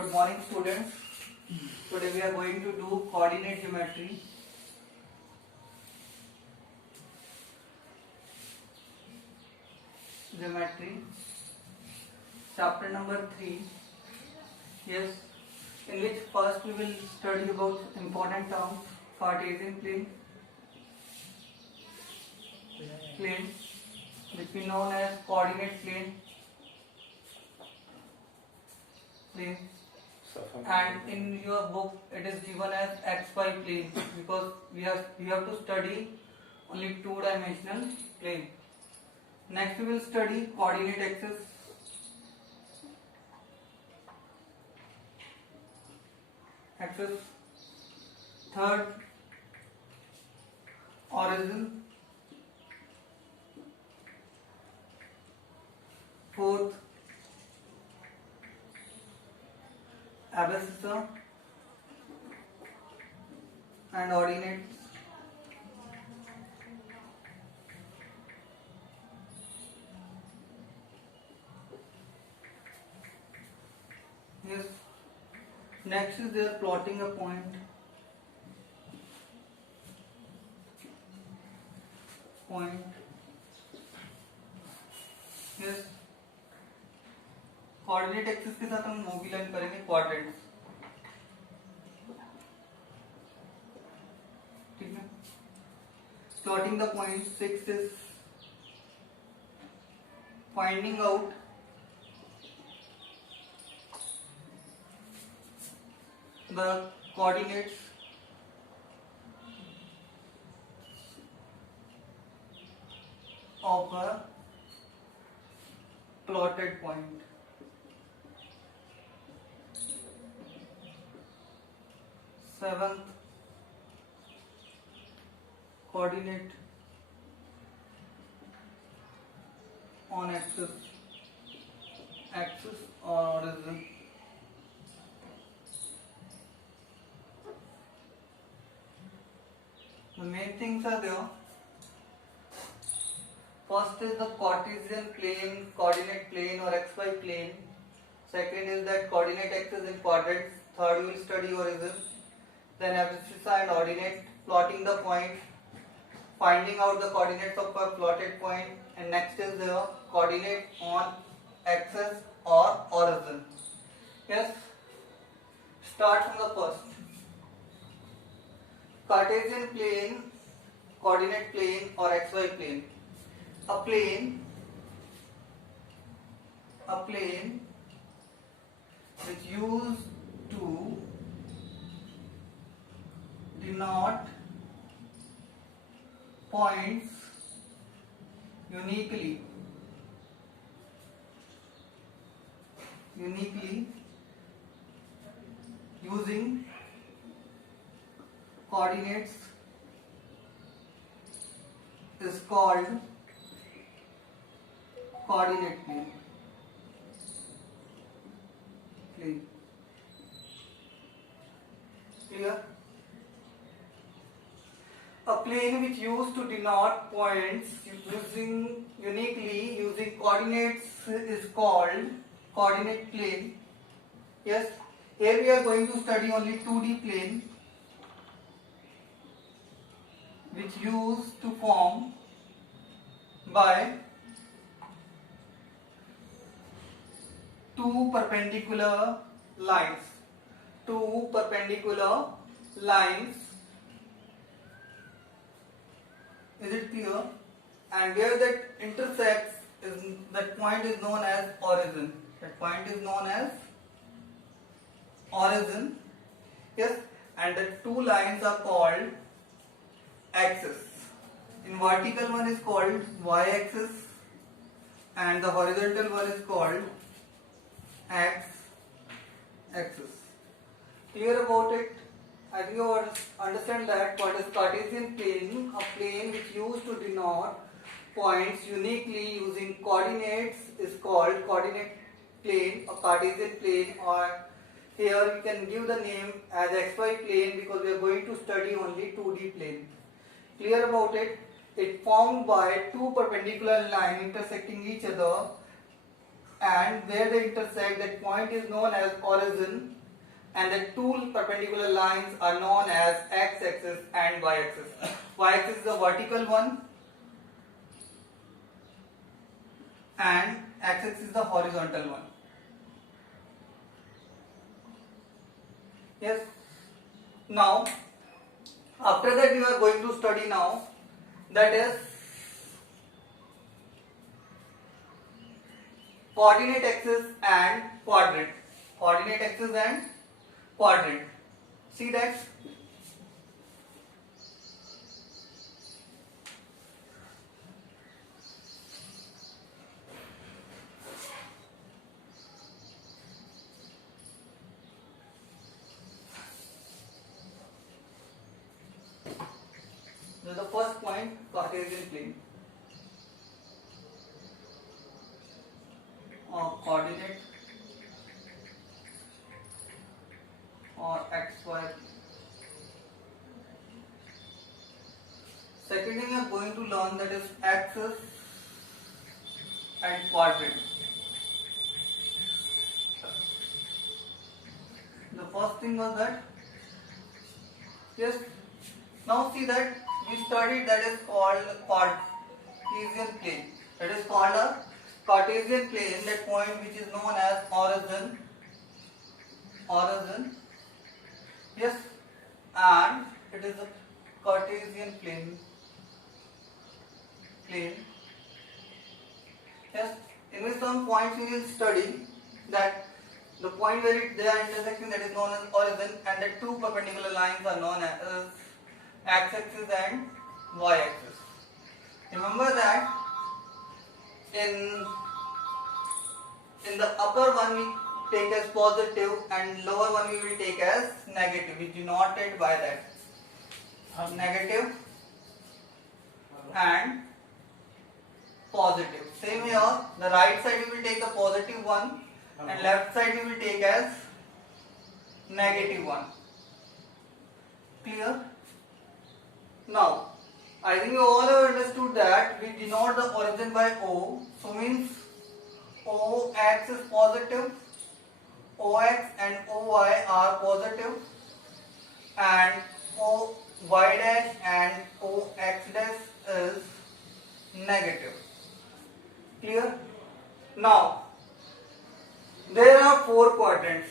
Good morning, students. Today we are going to do coordinate geometry. Chapter number 3. Yes, in which first we will study about important terms: Cartesian plane, which we known as coordinate plane, and in your book it is given as xy plane because we have to study only two-dimensional plane. Next we will study coordinate axis. Third, origin. Fourth, abscissa and ordinates. Yes. Next is they are plotting a point. Yes. Coordinate axis के साथ हम मोबिलाइन करेंगे quadrants. ठीक है. Plotting the point. 6 is finding out the coordinates of a plotted point. 7th, coordinate on axis or origin. The main things are there. First is the Cartesian plane, coordinate plane or xy plane. Second is that coordinate axis in quadrants. Third we will study origin. Then abscissa and ordinate, plotting the point, finding out the coordinates of a plotted point, and next is the coordinate on axis or origin. Yes. Start from the first. Cartesian plane, coordinate plane or xy plane. A plane which used to denote points uniquely using coordinates is called coordinate plane. Clear? A plane which used to denote points uniquely using coordinates is called coordinate plane. Yes, here we are going to study only 2D plane, which used to form by two perpendicular lines. Is it clear? And where that intersects that point is known as origin. Yes, and the two lines are called axis. In vertical one is called y-axis and the horizontal one is called x-axis. Clear about it? I think you understand that what is Cartesian plane? A plane which used to denote points uniquely using coordinates is called coordinate plane or Cartesian plane, or here we can give the name as xy plane because we are going to study only 2D plane. Clear about it? It formed by two perpendicular lines intersecting each other and where they intersect, that point is known as origin, and the two perpendicular lines are known as x-axis and y-axis. Y-axis is the vertical one and x-axis is the horizontal one. Yes. Now, after that we are going to study now, that is coordinate axis and quadrant. Coordinate axis and quadrant. See that? This is the first point, Cartesian plane. Or coordinate or xy. Second thing we are going to learn, that is axis and quadrant. The first thing was that, yes, now see that we studied that is called Cartesian plane. That is called a Cartesian plane, that point which is known as origin. Yes, and it is a Cartesian plane. Yes, in which some points we will study that the point where they are intersecting, that is known as origin, and the two perpendicular lines are known as x-axis and y-axis. Remember that in the upper one we take as positive and lower one we will take as negative. We denoted by that negative and positive. Same here, the right side we will take the positive one and left side we will take as negative one. Clear? Now, I think you all have understood that we denote the origin by O. So means OX is positive, OX and OY are positive, and OY dash and OX dash is negative. Clear? Now, there are four quadrants.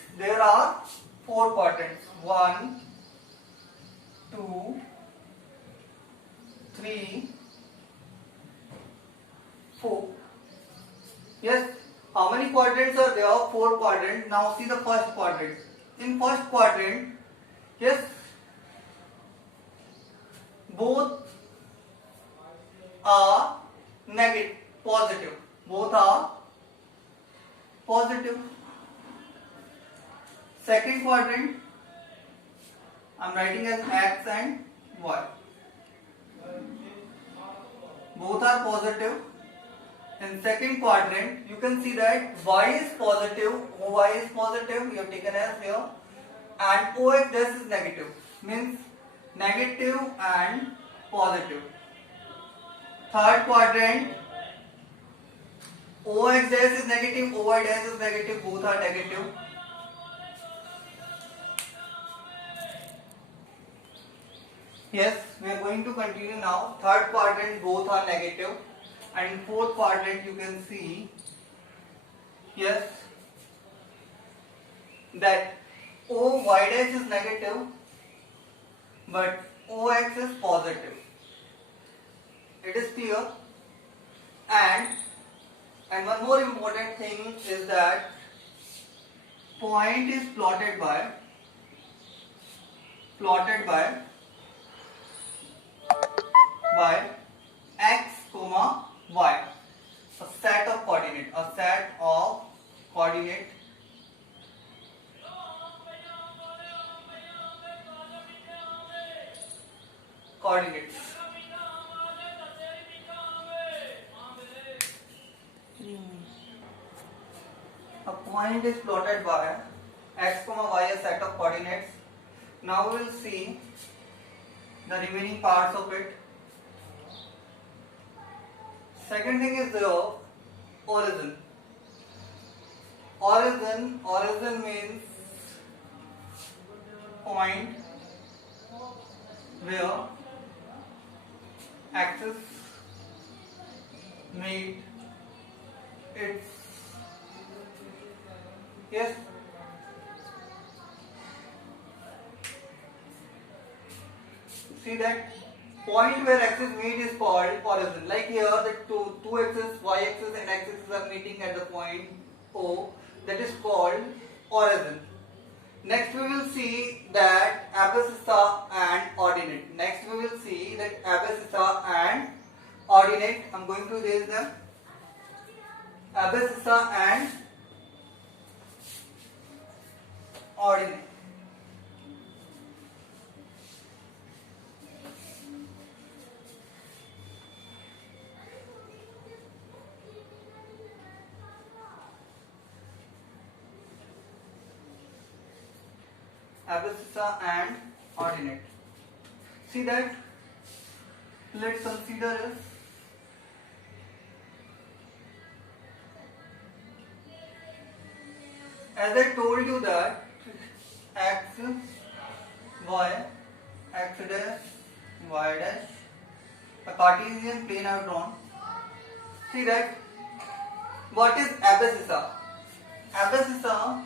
1, 2, 3, 4. Yes, how many quadrants are there? 4 quadrants. Now see the first quadrant. In first quadrant, yes, both are negative, positive. Both are positive. Second quadrant, I am writing as x and y. Both are positive. In second quadrant, you can see that y is positive, oy is positive, we have taken as here, and ox dash is negative, means negative and positive. Third quadrant, ox dash is negative, oy dash is negative, both are negative. Yes, we are going to continue now. Third quadrant, both are negative. And in fourth quadrant you can see, yes, that OY dash is negative but OX is positive. It is clear. And one more important thing is that point is plotted by x comma y, a set of coordinates. A point is plotted by x comma y, a set of coordinates. Now we will see the remaining parts of it. Second thing is the origin. origin means point where axis meet its, yes, see that point where axis meet is called origin. Like here the two axis, y axis and x axis are meeting at the point O, that is called origin. Next we will see that abscissa and ordinate. Next we will see that abscissa and ordinate. I'm going to erase them. Abscissa and ordinate. Abscissa and ordinate. See that, let's consider this. As I told you that x, y, x dash, y dash, a Cartesian plane I have drawn. See that, what is abscissa? Abscissa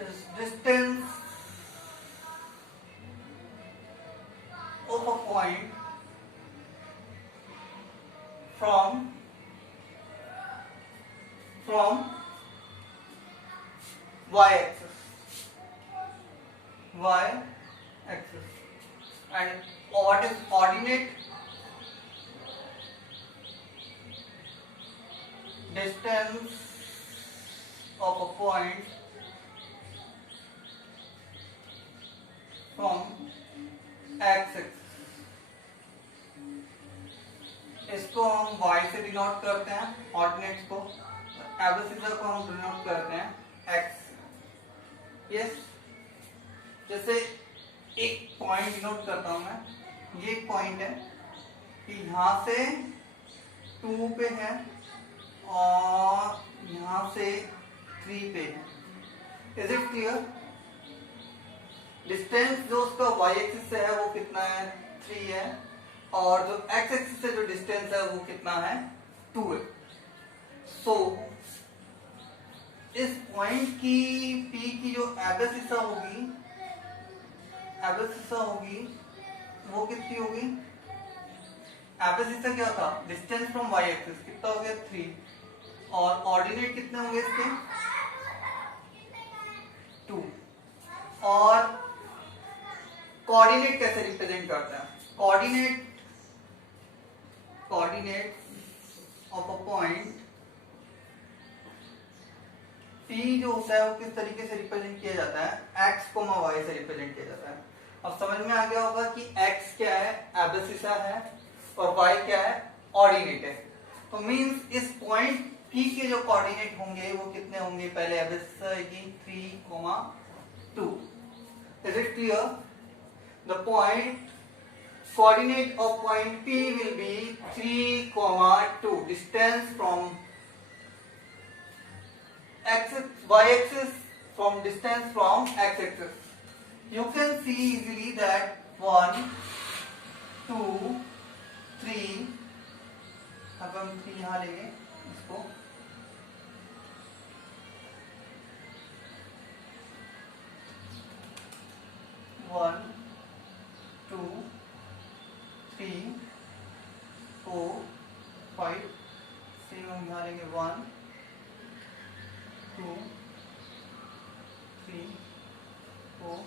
is distance of a point from y axis, and what is ordinate? Distance of a point from x axis. इसको हम y से denote करते हैं, ordinates को, abscissa को हम denote करते हैं x। यस, जैसे एक पॉइंट डिनोट करता हूं मैं, ये एक पॉइंट है कि यहां से 2 पे है और यहां से 3 पे है। Is it clear? डिस्टेंस जो उसका y एक्सिस से है वो कितना है? 3 है, और जो x एक्सिस से जो डिस्टेंस है वो कितना है? 2 है। सो इस पॉइंट की P की जो एब्सिसा होगी वो कितनी होगी? एब्सिसा क्या था? डिस्टेंस फ्रॉम y एक्सिस कितना हो गया? 3, और ऑर्डिनेट कितने होंगे इसके? 2। और कोऑर्डिनेट कैसे रिप्रेजेंट करते हैं? Coordinate of a point P जो होता है वो किस तरीके से रिप्रेजेंट किया जाता है? x, y से रिप्रेजेंट किया जाता है। अब समझ में आ गया होगा कि x क्या है? एब्सिसा है, और y क्या है? ऑर्डिनेट है। तो मींस इस पॉइंट P के जो कोऑर्डिनेट होंगे वो कितने होंगे? पहले एब्सिसा आएगी 3, 2। Is it clear? The point coordinate of point P will be 3, 2. Distance from y axis, from distance from x axis. You can see easily that 1, 2, 3. अब हम 3 यहाँ लेंगे इसको, वन, 2, 3, 4, 5। सेम हम यहाँ लेंगे 1, 2, 3, 4,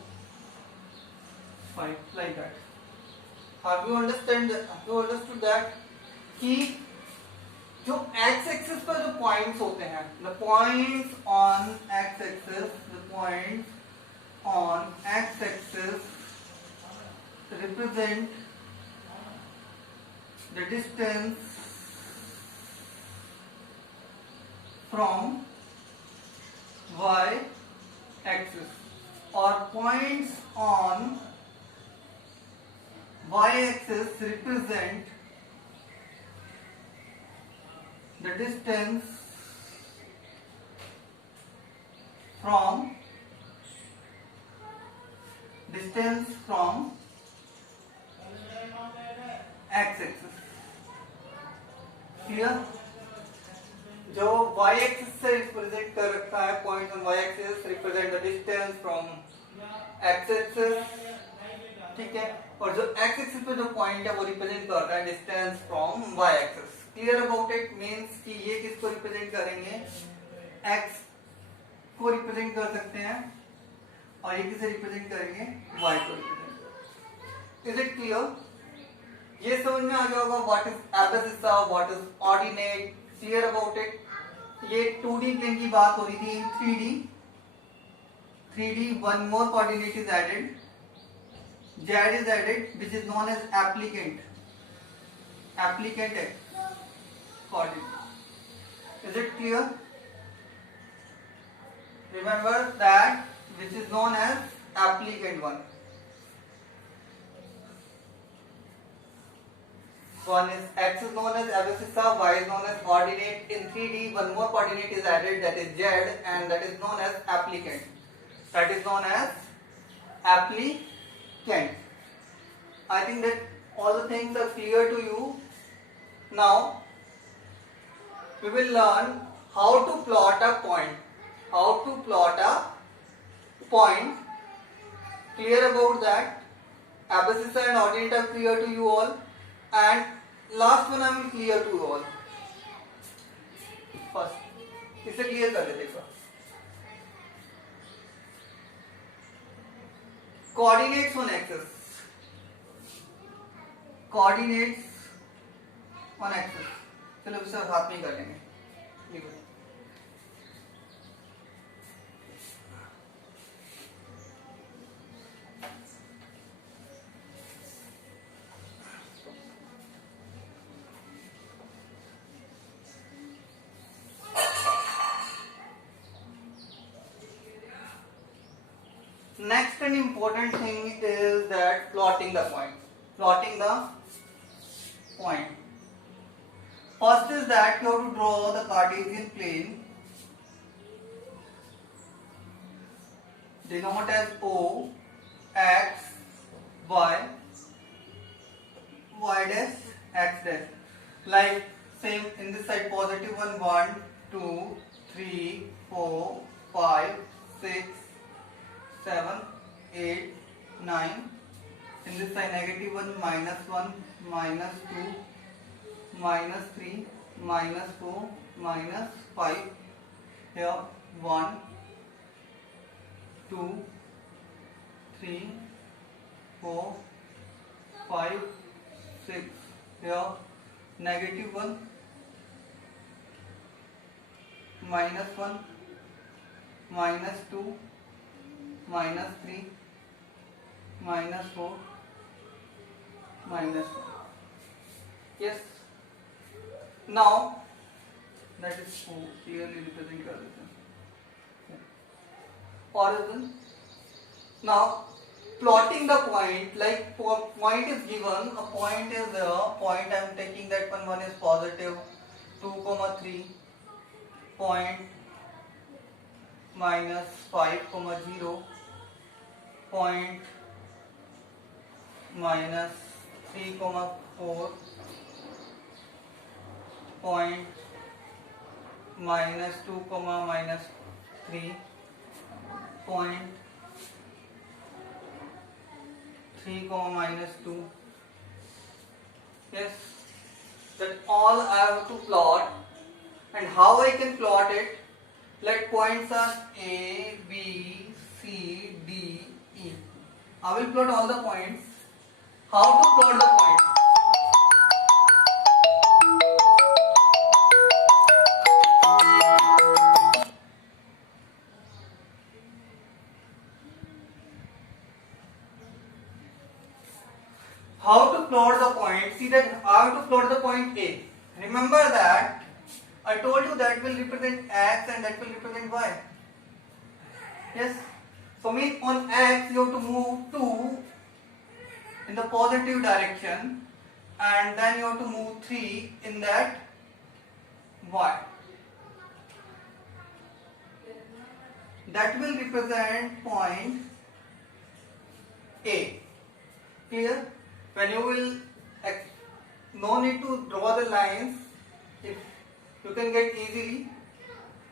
5, like that. Have you understood that? कि जो x axis पर जो points होते हैं, the points on x axis represent the distance from y axis, or points on y axis represent the distance from x-axis. Clear? जो y axis से represent कर रखा है point on y axis represent the distance from x axis, ठीक है, और जो x axis पे जो पॉइंट है वो रिप्रेजेंट कर रहा है distance from y axis. Clear about it? Means कि ये किसको रिप्रेजेंट करेंगे? x को रिप्रेजेंट कर सकते हैं और ये किसे रिप्रेजेंट करेंगे? y को रिप्रेजेंट करेंगे. Is it clear? ये समझ में आ गया होगा what is abscissa, what is ordinate. Clear about it? ये 2D प्लेन की बात हो रही थी. In 3D one more coordinate is added, z is added which is known as applicant coordinate. Is it clear? Remember that which is known as applicant one. One is x is known as abscissa, y is known as coordinate. In 3D, one more coordinate is added, that is z, and that is known as applicant. That is known as applicant. I think that all the things are clear to you. Now, we will learn how to plot a point. How to plot a point. Clear about that? Abscissa and ordinate are clear to you all. And last one I will clear to you all. First, इसे clear कर लेते हैं. Coordinates on axis. Coordinates on axis. चलो इसे हाथ में ही कर लेंगे. Next and important thing is that plotting the point. Plotting the point. First is that you have to draw the Cartesian plane denoted as O, X, Y, Y dash, X dash. Like same in this side positive 1, 1, 2, 3, 4, 5, 6, 7, 8, 9. In this side negative 1, minus 1, minus 2, minus 3, minus 4, minus 5. Here 1, 2, 3, 4, 5, 6. Here negative 1, minus 1, minus 2, minus 3, minus 4, minus 1. Yes. Now that is clearly represented as origin. Now plotting the point, like point is given, a point is there, point I am taking that one is positive 2, 3, point minus 5, 0, point minus 3, 4, point minus 2, minus 3, point 3, minus 2. Yes, that all I have to plot. And how I can plot it? Let points are A, B, C, D, E. I will plot all the points. How to plot the point? How to plot the point? See that I have to plot the point A. Remember that I told you that will represent X and that will represent Y. Yes. For me on X you have to move 2 in the positive direction and then you have to move 3 in that y. That will represent point A. Clear? When you will, no need to draw the lines, if you can get easily.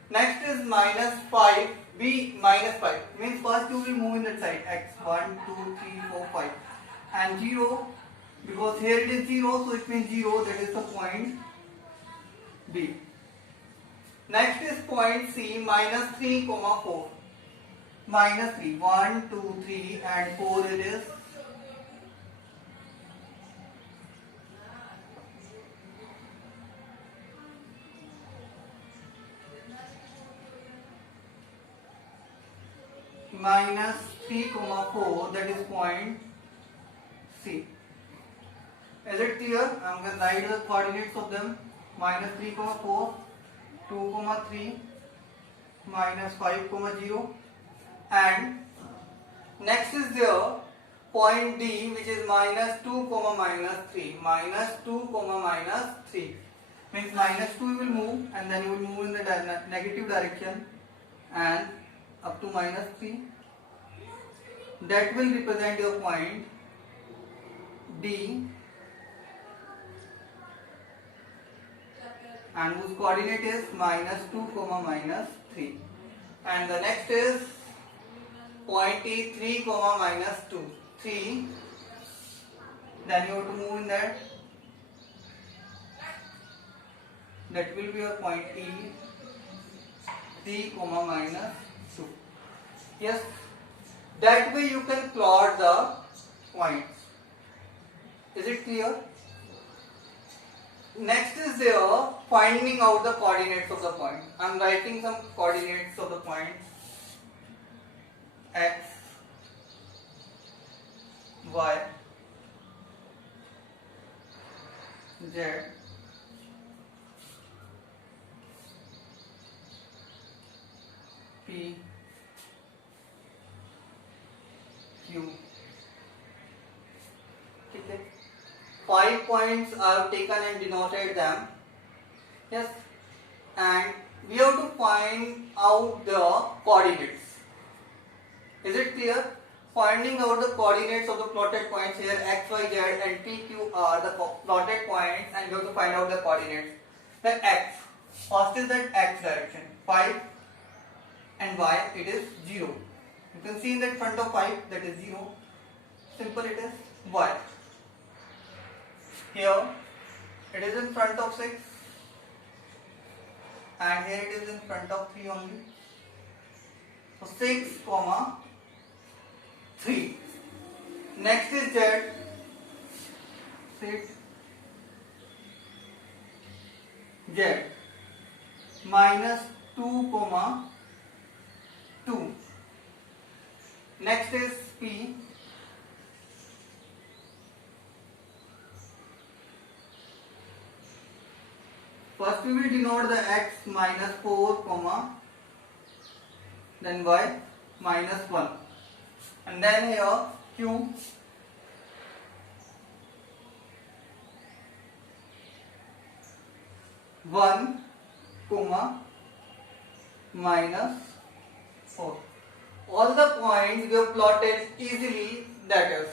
Next is minus 5, b minus 5, means first you will move in that side, x, 1, 2, 3, 4, 5, and 0, because here it is 0, so it means 0, that is the point B. Next is point C, minus 3, 4, minus 3, 1, 2, 3 and 4 it is. Minus 3, 4, that is point C. Is it clear? I am going to write the coordinates of them. Minus 3, 4, 2, 3, minus 5, 0. And next is there point D, which is minus 2, minus 3. Minus 2, minus 3. Means minus 2 you will move, and then you will move in the negative direction and up to minus 3. That will represent your point D, and whose coordinate is minus 2, minus 3. And the next is point E, 3, minus 2. 3. Then you have to move in that. That will be your point E, 3, minus 2. Yes. That way you can plot the points. Is it clear? Next is there finding out the coordinates of the point. I am writing some coordinates of the points x, y, z, p, q. Okay. 5 points I have taken and denoted them. Yes, and we have to find out the coordinates. Is it clear? Finding out the coordinates of the plotted points here, x, y, z and p, q are the plotted points, and we have to find out the coordinates. The x, first is that x direction, 5, and y, it is 0. You can see in that front of 5, that is 0. Simple it is. Y. Here, it is in front of 6, and here it is in front of 3 only. So 6, 3. Next is z. 6, z, minus 2, 2. Next is p. First we will denote the x minus 4, then y minus 1. And then here q, (1, minus 4. All the points we have plotted easily, that is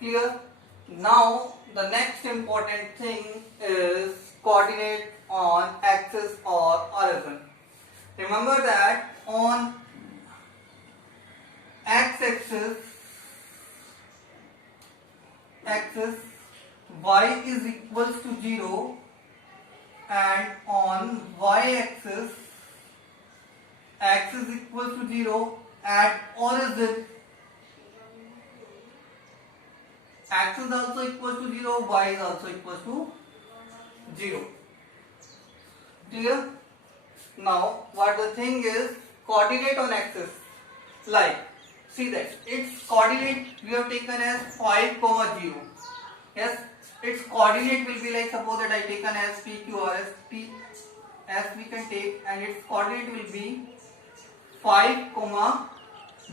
clear. Now the next important thing is coordinate on axis or origin. Remember that on x-axis y is equals to 0, and on y-axis x is equals to 0 at origin. X is also equals to 0, y is also equals to 0. Clear? Now what the thing is, coordinate on axis, like see that its coordinate we have taken as 5, 0. Yes, its coordinate will be like, suppose that I taken as p, q, r, s, p, s we can take, and its coordinate will be 5,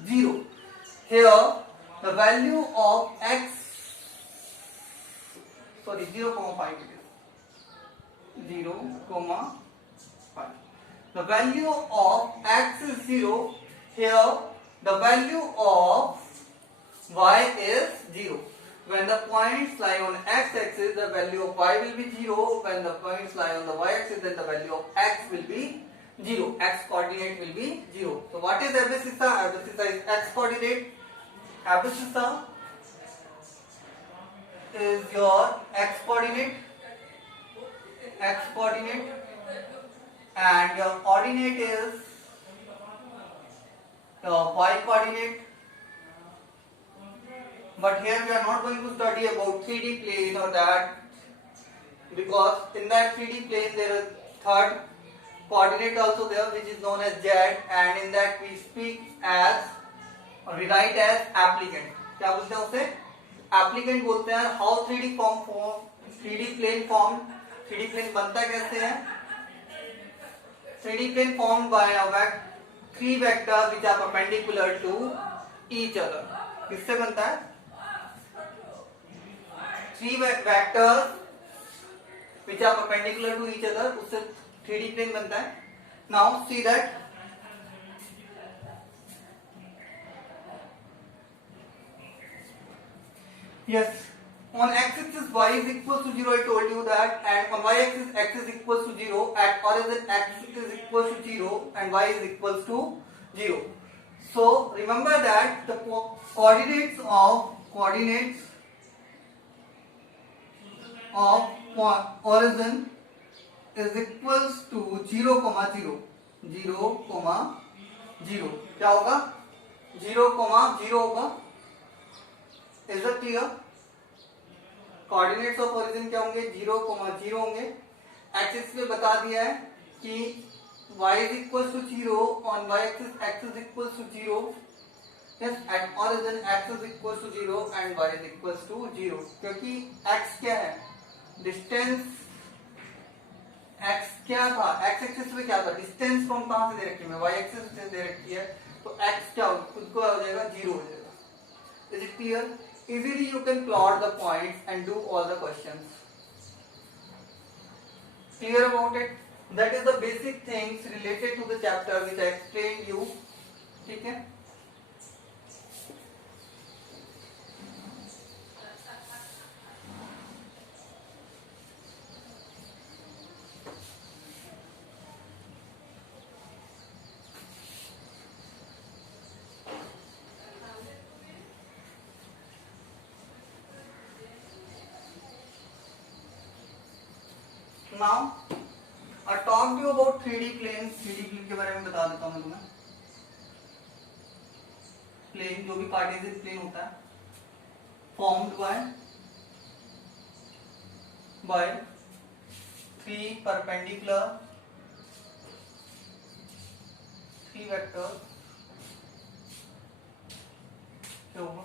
0. Here the value of x, sorry, 0, 5 it is. 0, comma 5. The value of x is 0. Here the value of y is 0. When the points lie on x-axis, the value of y will be 0. When the points lie on the y-axis, then the value of x will be 0. X coordinate will be 0. So what is abscissa? Abscissa is x coordinate. Abscissa is your x coordinate, and your ordinate is your y coordinate. But here we are not going to study about 3D plane or that, because in that 3D plane there is third coordinate also there, which is known as z, and in that we speak as or we write as applicant. क्या बोलते हैं उसे? Applicant बोलते हैं. How 3D plane formed? 3D plane बनता कैसे है? 3D plane formed by three vectors which are perpendicular to each other. किससे बनता है? Three vectors which are perpendicular to each other, उससे 3D plane बनता है. Now see that yes, on x-axis y is equal to 0, I told you that, and on y-axis x is equal to 0, at origin x is equal to 0 and y is equal to 0. So remember that the coordinates of origin is equals to 0, 0, 0, 0. क्या होगा? 0, 0 होगा. Is that clear? Coordinates of origin क्या होंगे? 0, 0 होंगे. Axis पे बता दिया है कि y is equals to 0, on y axis x is equals to 0. Yes, at origin x is equals to 0 and y is equals to 0. क्योंकि x क्या है? डिस्टेंस. x क्या था? x एक्सिस पे क्या था? डिस्टेंस फ्रॉम कहां से दे रखी है? y एक्सिस से दे रखी है. तो x क्या होगा? खुद को हो जाएगा 0 हो जाएगा. Is it clear? Easily you can plot the points and do all the questions. Clear about it? That is the basic things related to the chapter which I explained you. ठीक है? Now, I talked you about 3D planes. 3D plane के बारे में बता देता हूँ मैं तुम्हें. प्लेन जो भी कार्टेशियन प्लेन होता है, formed by three perpendicular, three vectors. क्या होगा?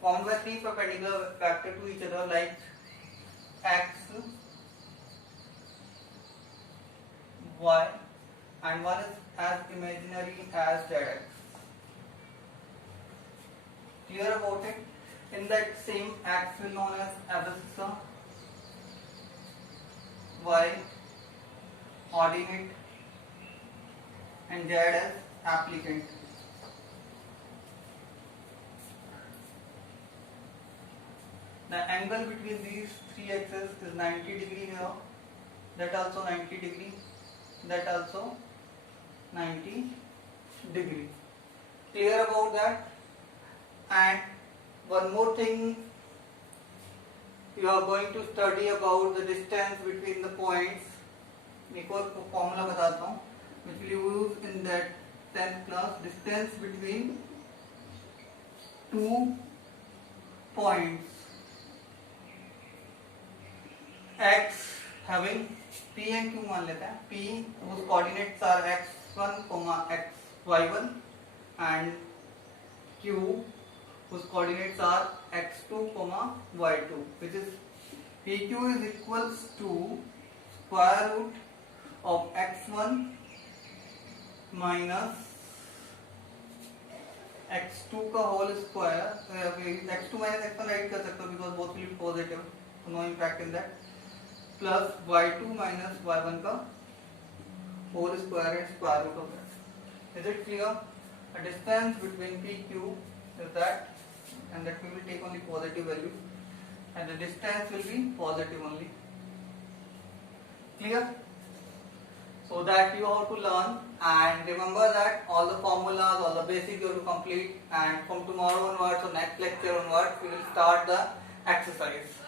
Formed by three perpendicular vectors to each other like x, y, and one is as imaginary as zx. Clear about it? In that same x is known as abscissa, y ordinate, and z as applicant. The angle between these three axes is 90 degree here, that also 90 degree, that also 90 degree. Clear about that? And one more thing, you are going to study about the distance between the points. एक और formula बताता हूँ, which we use in that 10th class. Distance between two points. X having P and Q मान लेते हैं. P whose coordinates are x1, xy1, and Q whose coordinates are x2, y2, which is PQ is equals to square root of x1 minus x2 का whole square, x2 minus x1 right कर सकते हो because both will be positive, no impact in that, plus y2 minus y1 का whole square and square root of that. Is it clear? A distance between PQ is that, and that we will take only positive value, and the distance will be positive only. Clear? So that you have to learn, and remember that all the formulas, all the basics you have to complete, and from tomorrow onwards or next lecture onwards we will start the exercise.